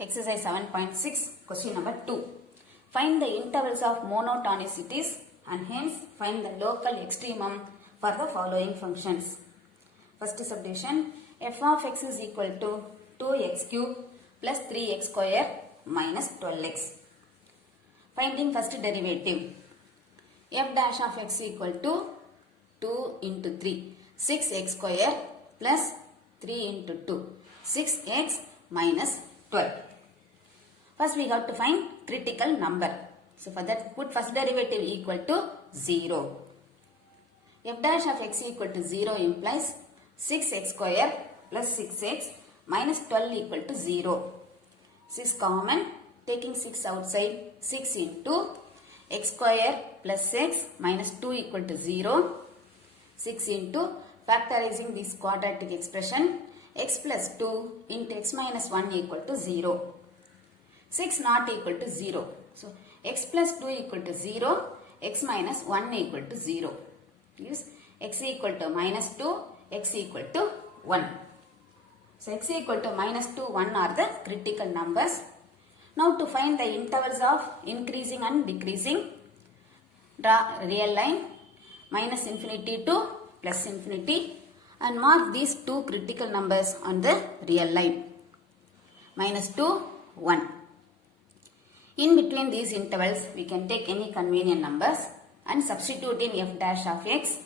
Exercise 7.6, question number 2. Find the intervals of monotonicities and hence find the local extremum for the following functions. First subdivision, f of x is equal to 2x cube plus 3x square minus 12x. Finding first derivative. F dash of x equal to 2 into 3, 6x square plus 3 into 2, 6x minus 12. First we have to find critical number. So for that put first derivative equal to 0. F dash of x equal to 0 implies 6x square plus 6x minus 12 equal to 0. 6 common, taking 6 outside, 6 into x square plus x minus 2 equal to 0. 6 into factorizing this quadratic expression, x plus 2 into x minus 1 equal to 0. 6 not equal to 0. So, x plus 2 equal to 0, x minus 1 equal to 0. Use x equal to minus 2, x equal to 1. So, x equal to minus 2, 1 are the critical numbers. Now, to find the intervals of increasing and decreasing, draw real line minus infinity to plus infinity and mark these two critical numbers on the real line. Minus 2, 1. In between these intervals, we can take any convenient numbers and substitute in f dash of x.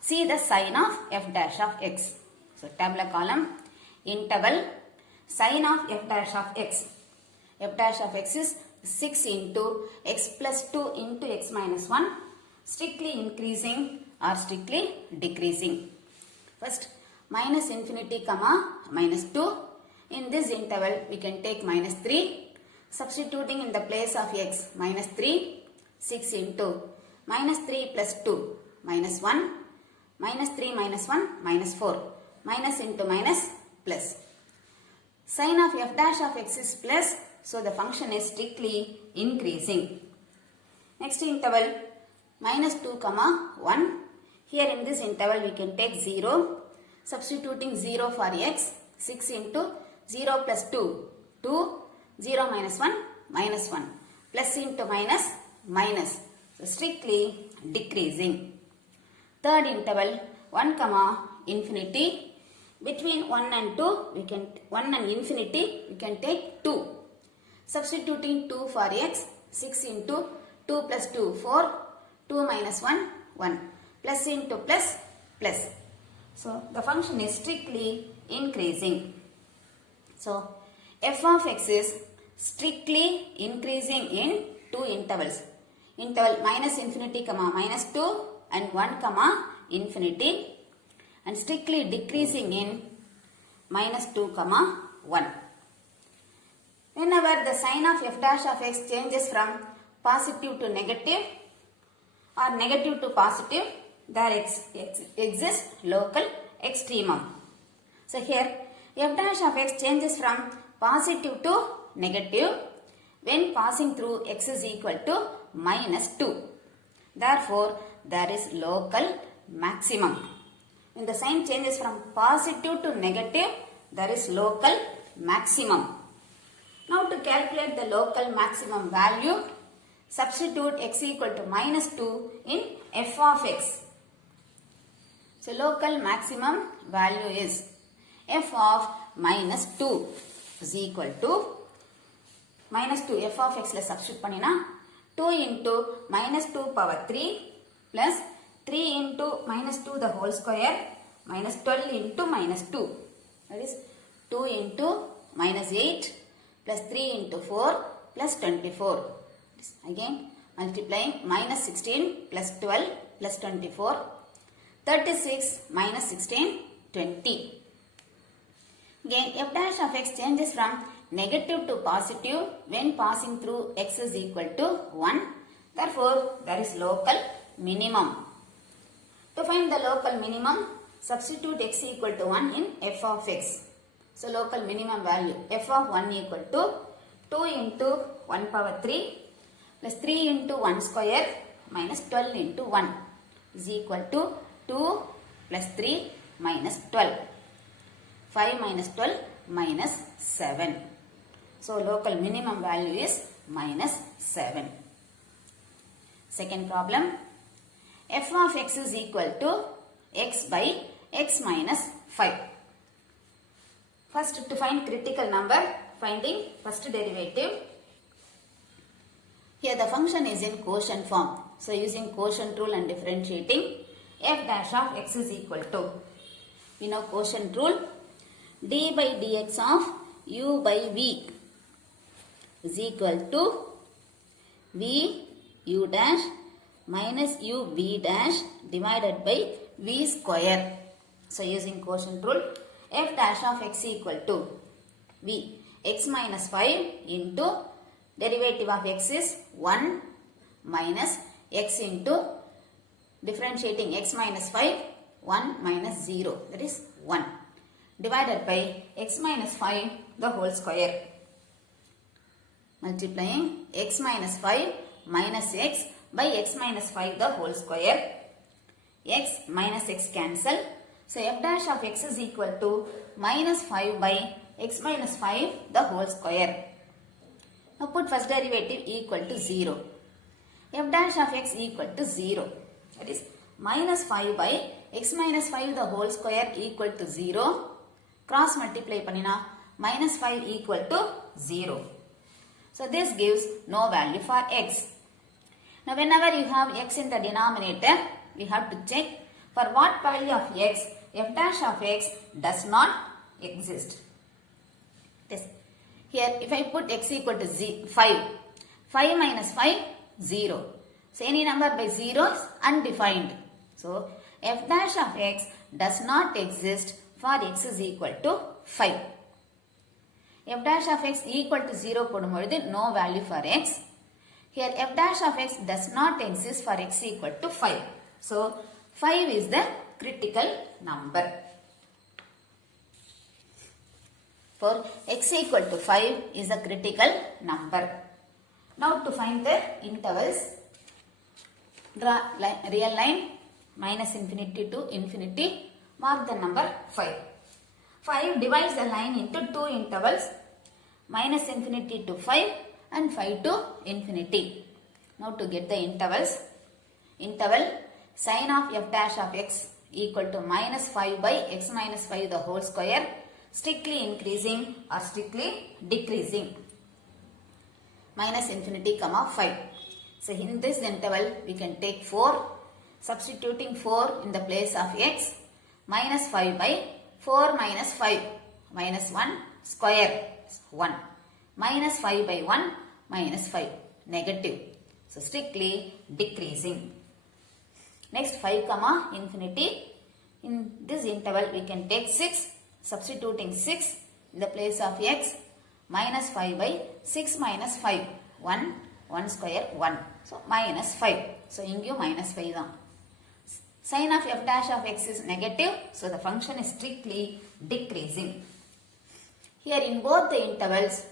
See the sign of f dash of x. So, tabular column, interval, sign of f dash of x. F dash of x is 6 into x plus 2 into x minus 1, strictly increasing or strictly decreasing. First, minus infinity comma minus 2. In this interval, we can take minus 3. Substituting in the place of x, minus 3, 6 into minus 3 plus 2, minus 1, minus 3 minus 1, minus 4, minus into minus, plus. Sign of f dash of x is plus, so the function is strictly increasing. Next interval, minus 2 comma 1. Here in this interval we can take 0. Substituting 0 for x, 6 into 0 plus 2, 2. 0 minus 1, minus 1. Plus into minus, minus. So, strictly decreasing. Third interval, 1 comma infinity. Between 1 and 2, 1 and infinity, we can take 2. Substituting 2 for x, 6 into 2 plus 2, 4. 2 minus 1, 1. Plus into plus, plus. So, the function is strictly increasing. So, f of x is strictly increasing in two intervals. Interval minus infinity comma minus 2 and 1 comma infinity, and strictly decreasing in minus 2 comma 1. Whenever the sign of f dash of x changes from positive to negative or negative to positive, there exists local extremum. So here f dash of x changes from positive to negative when passing through x is equal to minus 2. Therefore, there is local maximum. When the sign changes from positive to negative, there is local maximum. Now to calculate the local maximum value, substitute x equal to minus 2 in f of x. So, local maximum value is f of minus 2 is equal to minus 2 f of x substitute panina 2 into minus 2 power 3 plus 3 into minus 2 the whole square minus 12 into minus 2. That is 2 into minus 8 plus 3 into 4 plus 24. Again multiplying minus 16 plus 12 plus 24. 36 minus 16, 20. Again, f dash of x changes from negative to positive when passing through x is equal to 1. Therefore, there is local minimum. To find the local minimum, substitute x equal to 1 in f of x. So, local minimum value f of 1 equal to 2 into 1 power 3 plus 3 into 1 square minus 12 into 1 is equal to 2 plus 3 minus 12. 5 minus 12 minus 7. So local minimum value is minus 7. Second problem. F of x is equal to x by x minus 5. First, to find critical number, finding first derivative. Here the function is in quotient form. So using quotient rule and differentiating, f dash of x is equal to, we know quotient rule, d by dx of u by v is equal to v u dash minus u v dash divided by v square. So using quotient rule, f dash of x equal to v x minus 5 into derivative of x is 1 minus x into differentiating x minus 5, 1 minus 0, that is 1, divided by x minus 5 the whole square, multiplying x minus 5 minus x by x minus 5 the whole square, x minus x cancel. So f dash of x is equal to minus 5 by x minus 5 the whole square. Now put first derivative equal to 0. F dash of x equal to 0. That is minus 5 by x minus 5 the whole square equal to 0. Cross multiply panina minus 5 equal to 0. So this gives no value for x. Now whenever you have x in the denominator, we have to check for what value of x f dash of x does not exist. This. Here if I put x equal to 5, 5 minus 5, 0. So any number by 0 is undefined. So f dash of x does not exist for x is equal to 5. F dash of x equal to 0 podumodhu no value for x. Here f dash of x does not exist for x equal to 5. So 5 is the critical number. For x equal to 5 is a critical number. Now to find the intervals, draw real line minus infinity to infinity, mark the number 5. 5 divides the line into two intervals, minus infinity to 5 and 5 to infinity. Now to get the intervals, interval sin of f dash of x equal to minus 5 by x minus 5 the whole square, strictly increasing or strictly decreasing, minus infinity comma 5. So in this interval we can take 4, substituting 4 in the place of x, minus 5 by 4 minus 5, minus 1 square, 1, minus 5 by 1, minus 5, negative. So strictly decreasing. Next 5 comma infinity. In this interval we can take 6, substituting 6 in the place of x, minus 5 by 6 minus 5, 1, 1 square 1. So minus 5. So inge minus 5 தான். Sin of f dash of x is negative. So the function is strictly decreasing. Here in both the intervals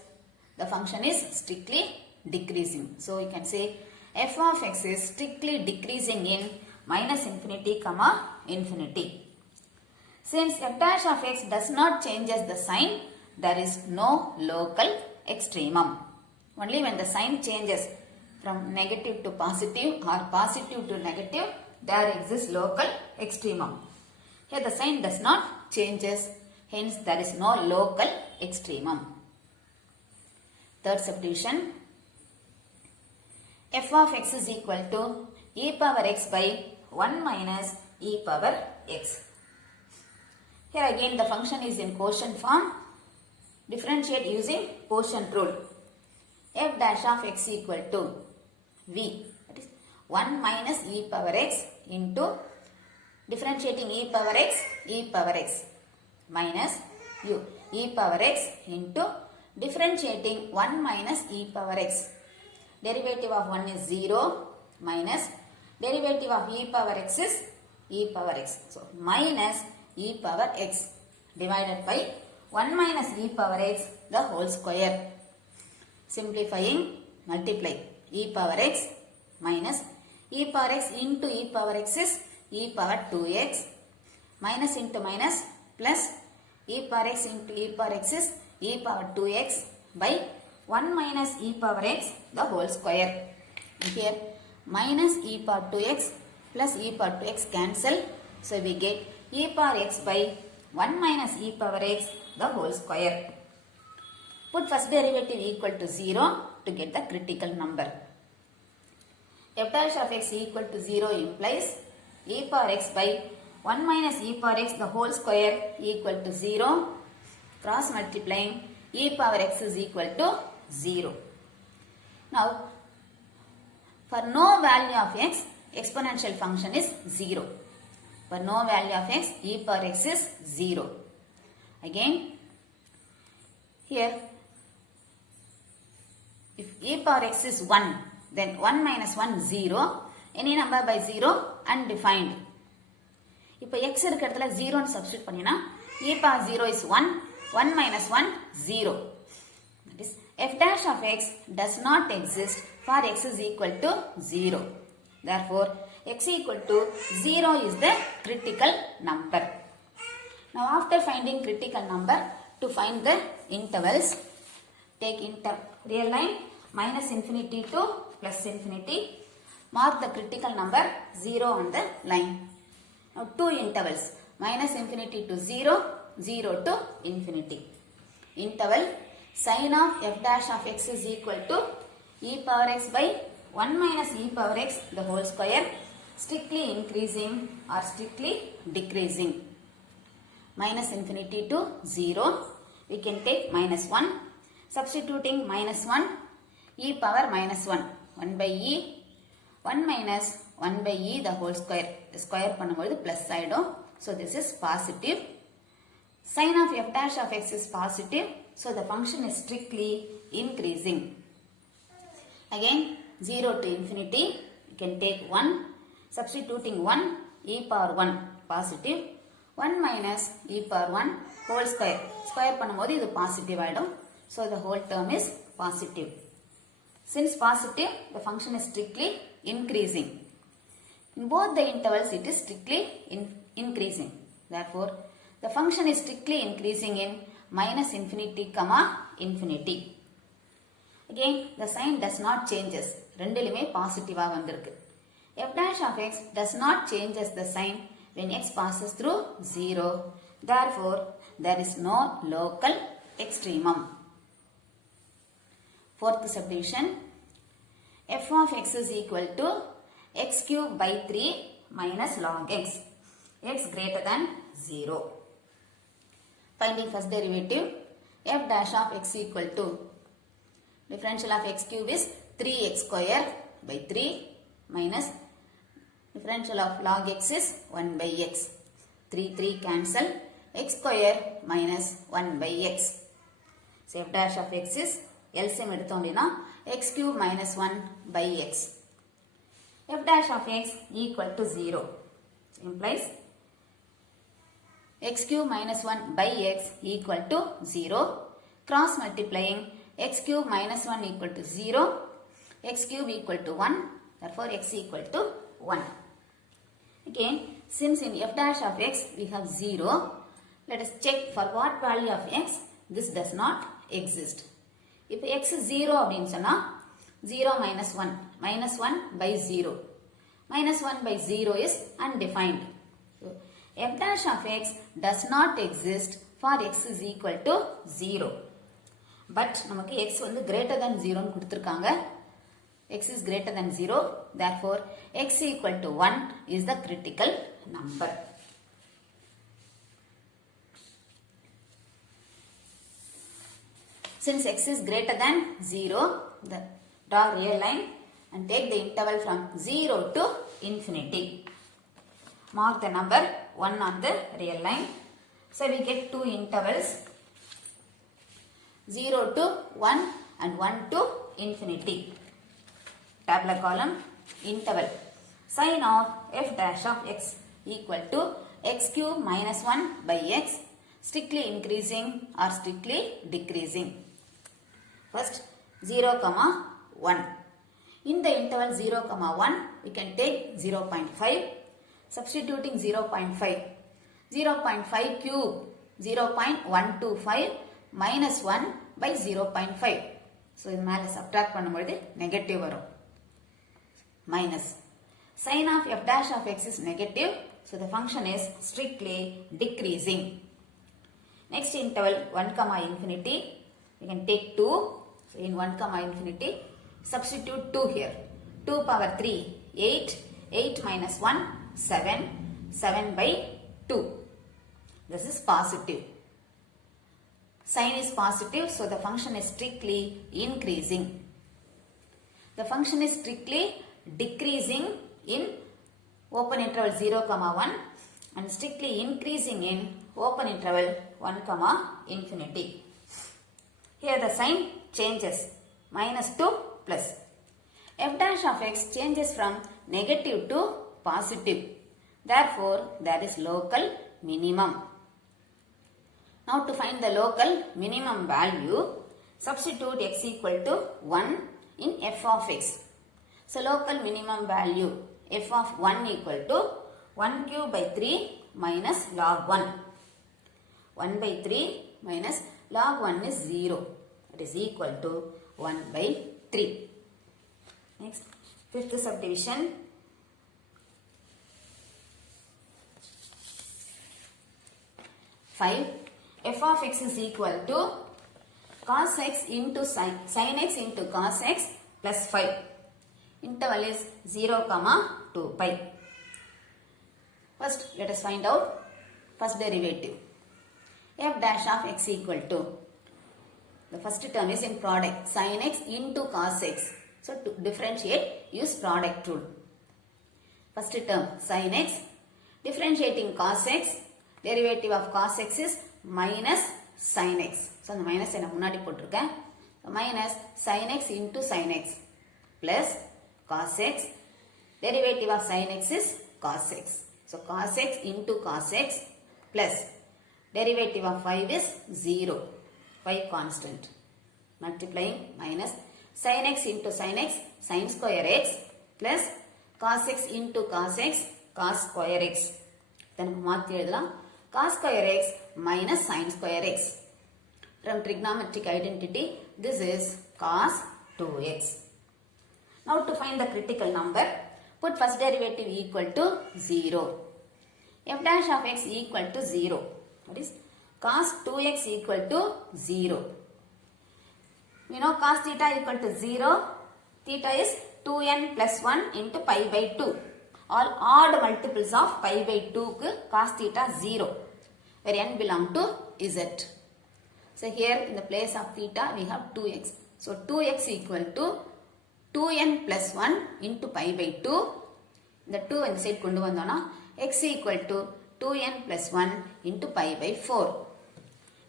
the function is strictly decreasing. So you can say f of x is strictly decreasing in minus infinity comma infinity. Since f dash of x does not changes the sign, there is no local extremum. Only when the sign changes from negative to positive or positive to negative, there exists local extremum. Here the sign does not changes, hence there is no local extremum. Third subdivision, f of x is equal to e power x by 1 minus e power x. Here again the function is in quotient form. Differentiate using quotient rule. F dash of x equal to v, that is 1 minus e power x into differentiating e power x minus u e power x into differentiating 1 minus e power x. Derivative of 1 is 0 minus derivative of e power x is e power x. So minus e power x divided by 1 minus e power x the whole square. Simplifying, multiply e power x minus e power x into e power x is e power 2x, minus into minus plus e power x into e power x is e power 2x by 1 minus e power x the whole square. Here minus e power 2x plus e power 2x cancel. So we get e power x by 1 minus e power x the whole square. Put first derivative equal to 0 to get the critical number. F dash of x equal to 0 implies e power x by 1 minus e power x the whole square equal to 0. Cross multiplying e power x is equal to 0. Now, for no value of x, exponential function is 0. For no value of x, e power x is 0. Again, here, if e power x is 1, then 1 minus 1 0. Any number by 0 undefined. இப்போ x இருக்கிறதுல 0 ன்னு substitute பண்ணினா e power 0 is 1. 1 minus 1 0. That is f dash of x does not exist for x is equal to 0. Therefore, x equal to 0 is the critical number. Now, after finding critical number, to find the intervals, take real line minus infinity to plus infinity. Mark the critical number 0 on the line. Now, two intervals minus infinity to 0, 0 to infinity. Interval sin of f dash of x is equal to e power x by 1 minus e power x the whole square, strictly increasing or strictly decreasing. Minus infinity to 0, we can take minus 1. Substituting minus 1, e power minus 1, 1 by e, 1 minus 1 by e the whole square. Square பண்ணும்போது plus ஆயிடும். So this is positive. Sin of f dash of x is positive. So the function is strictly increasing. Again 0 to infinity. You can take 1. Substituting 1, e power 1 positive. 1 minus e power 1 whole square. Square பண்ணும்போது இது positive ஆயிடும். So the whole term is positive. Since positive, the function is strictly increasing. In both the intervals, it is strictly increasing. Therefore, the function is strictly increasing in minus infinity comma infinity. Again, the sign does not changes. ரெண்டிலுமே positive ஆ வந்திருக்கு. F dash of x does not changes the sign when x passes through 0. Therefore, there is no local extremum. Fourth subdivision, f of x is equal to x cube by 3 minus log x. X greater than 0. Finding first derivative, f dash of x equal to differential of x cube is 3x square by 3 minus differential of log x is 1 by x. 3 cancel, x square minus 1 by x. So f dash of x is LCM எடுத்தோம் அப்படினா x cube minus 1 by x. F dash of x equal to 0 implies x cube minus 1 by x equal to 0. Cross multiplying x cube minus 1 equal to 0, x cube equal to 1, therefore x equal to 1. Again, since in f dash of x we have 0, let us check for what value of x this does not exist. If x is 0 அப்படின்னு சொன்னா 0 minus 1, minus 1 by 0. Minus 1 by 0 is undefined. So, f dash of x does not exist for x is equal to 0. But நமக்கு x வந்து greater than 0 ன்னு கொடுத்திருக்காங்க. X is greater than 0. Therefore, x equal to 1 is the critical number. Since x is greater than 0, draw real line and take the interval from 0 to infinity. Mark the number 1 on the real line. So we get two intervals, 0 to 1 and 1 to infinity. Tabular column, interval. Sin of f dash of x equal to x cube minus 1 by x, strictly increasing or strictly decreasing. First 0, 1. In the interval 0, 1, we can take 0.5. Substituting 0.5. 0.5 cube 0.125 minus 1 by 0.5. So இது மேல subtract பண்ணும்பொழுது negative வரும். Minus. Sin of f dash of x is negative. So the function is strictly decreasing. Next interval 1 comma infinity. We can take 2. So in 1 comma infinity, substitute 2 here. 2 power 3, 8. 8 minus 1, 7. 7 by 2. This is positive. Sin is positive, so the function is strictly increasing. The function is strictly decreasing in open interval 0 comma 1 and strictly increasing in open interval 1 comma infinity. Here the sign changes, minus to plus. F dash of x changes from negative to positive. Therefore, there is local minimum. Now to find the local minimum value, substitute x equal to 1 in f of x. So local minimum value f of 1 equal to 1 cube by 3 minus log 1. 1 by 3 minus log 1 is 0. It is equal to 1 by 3. Next, fifth subdivision. 5. F of x is equal to cos x into sin x into cos x plus 5. Interval is 0 comma 2 pi. First, let us find out first derivative. F dash of x equal to, the first term is in product, sin x into cos x. So to differentiate, use product rule. First term sin x, differentiating cos x, derivative of cos x is minus sin x. So the minus என்ன முன்னாடி போட்டிருக்கேன். Minus sin x into sin x plus cos x, derivative of sin x is cos x. So cos x into cos x plus derivative of 5 is 0. 5 constant. Multiplying minus sin x into sin x, sin square x plus cos x into cos x, cos square x. Then மாத்தி எழுதலாம். Cos square x minus sin square x. From trigonometric identity, this is cos 2x. Now to find the critical number, put first derivative equal to 0. F dash of x equal to 0. That is cos 2x equal to 0. We know cos theta equal to 0. Theta is 2n plus 1 into pi by 2. All odd multiples of pi by 2 ku cos theta 0. Where n belong to z. So here in the place of theta we have 2x. So 2x equal to 2n plus 1 into pi by 2. The 2 in the side kondu vandona x equal to 2n plus 1 into pi by 4.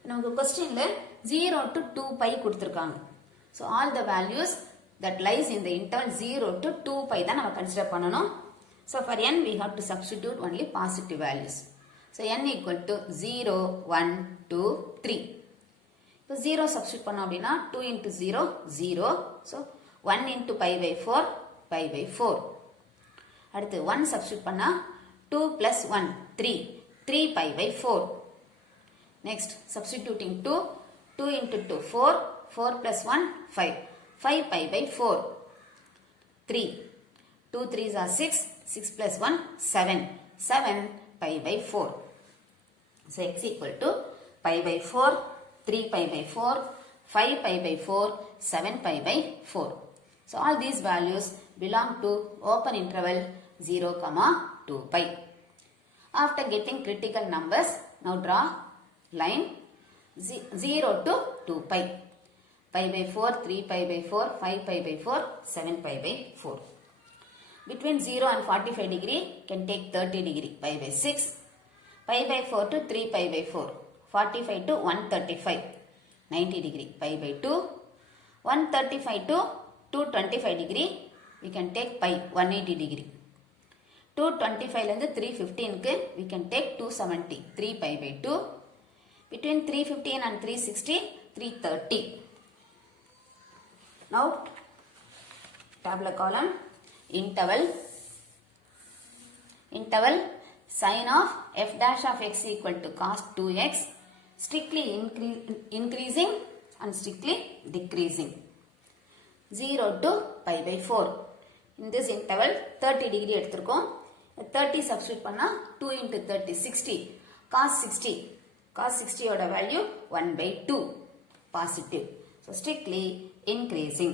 நமக்கு questionல 0 to 2 pi கொடுத்திருக்காங்க. So all the values that lies in the interval 0 to 2 pi தான் நம்ம consider பண்ணணும். So for n we have to substitute only positive values. So n equal to 0, 1, 2, 3. இப்போ 0 substitute பண்ணோம் அப்படின்னா 2 into 0, 0. So 1 into pi by 4, pi by 4. அடுத்து 1 substitute பண்ணா 2 plus 1, 3. 3 pi by 4. Next, substituting 2. 2 into 2, 4. 4 plus 1, 5. 5 pi by 4. 3. 2 3s are 6. 6 plus 1, 7. 7 pi by 4. So, x equal to pi by 4, 3 pi by 4, 5 pi by 4, 7 pi by 4. So, all these values belong to open interval 0, 2 pi. After getting critical numbers, now draw line 0 to 2 pi. Pi by 4, 3 pi by 4, 5 pi by 4, 7 pi by 4. Between 0 and 45 degree, can take 30 degree. Pi by 6. Pi by 4 to 3 pi by 4. 45 to 135. 90 degree. Pi by 2. 135 to 225 degree. We can take pi 180 degree. 225 and 315 we can take 270. 3 pi by 2. Between 315 and 360, 330. Now, tabular column, interval sin of f dash of x equal to cos 2x, strictly increasing and strictly decreasing. 0 to pi by 4. In this interval 30 degree எடுத்திருக்கோம். 30 substitute பண்ணா 2 into 30 60 cos 60. Cos 60 ஓட value 1 by 2 positive. So strictly increasing.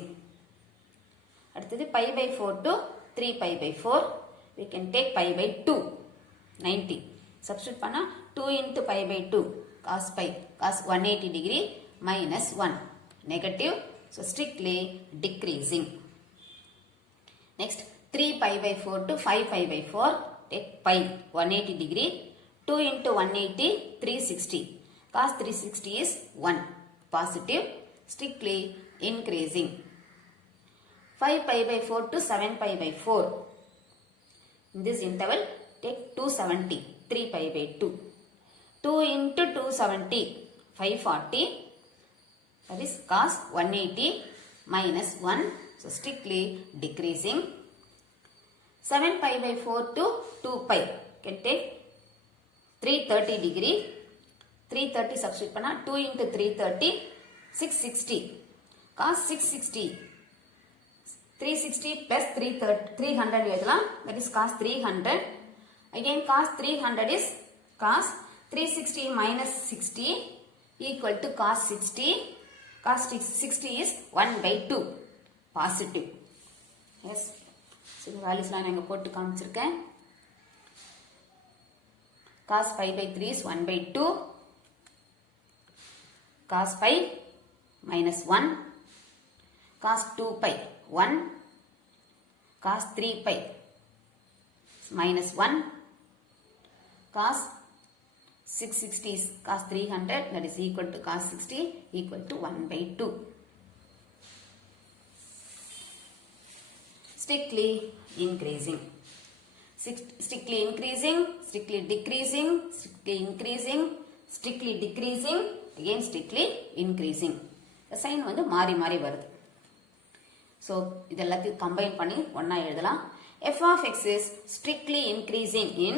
அடுத்தது pi by 4 to 3 pi by 4. We can take pi by 2 90. Substitute பண்ணா 2 into pi by 2 cos pi cos 180 degree minus 1 negative. So strictly decreasing. Next 3 pi by 4 to 5 pi by 4. Take pi 180 degree. 2 into 180 360. Cos 360 is 1 positive. Strictly increasing. 5 pi by 4 to 7 pi by 4. In this interval take 270. 3 pi by 2. 2 into 270 540. That is cos 180 minus 1. So strictly decreasing. 7 pi by 4 to 2 pi. Can take 330 degree. 330 substitute panna 2 into 330 660. Cos 660. 360 plus 300 எழுதலாம். That is cos 300. Again cos 300 is cos 360 minus 60 equal to cos 60. Cos 60 is 1 by 2 positive. Yes. So the values நான் இங்க போட்டு காமிச்சிருக்கேன். Cos pi by 3 is 1 by 2. Cos pi minus 1. Cos 2 pi 1. Cos 3 pi minus 1. Cos 660 is cos 300, that is equal to cos 60 equal to 1 by 2. Strictly increasing. Strictly increasing, strictly decreasing, strictly increasing, strictly decreasing, again strictly increasing. The sign வந்து மாறி மாறி வருது. So இதெல்லாத்தையும் combine பண்ணி ஒண்ணா எழுதலாம். F of x is strictly increasing in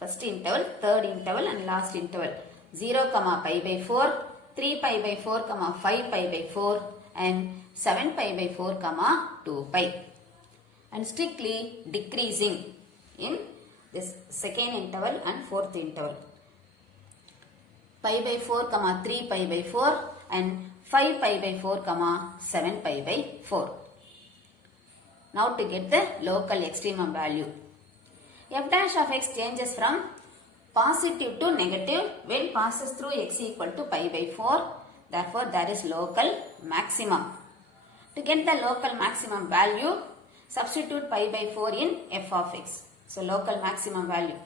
first interval, third interval and last interval. 0, pi by 4, 3 pi by 4, 5 pi by 4 and 7 pi by 4, 2 pi. And strictly decreasing in this second interval and fourth interval. Pi by 4, 3 pi by 4 and 5 pi by 4, 7 pi by 4. Now to get the local extremum value. F dash of x changes from positive to negative when passes through x equal to pi by 4. Therefore, there is local maximum. To get the local maximum value, substitute pi by 4 in f of x. So, local maximum value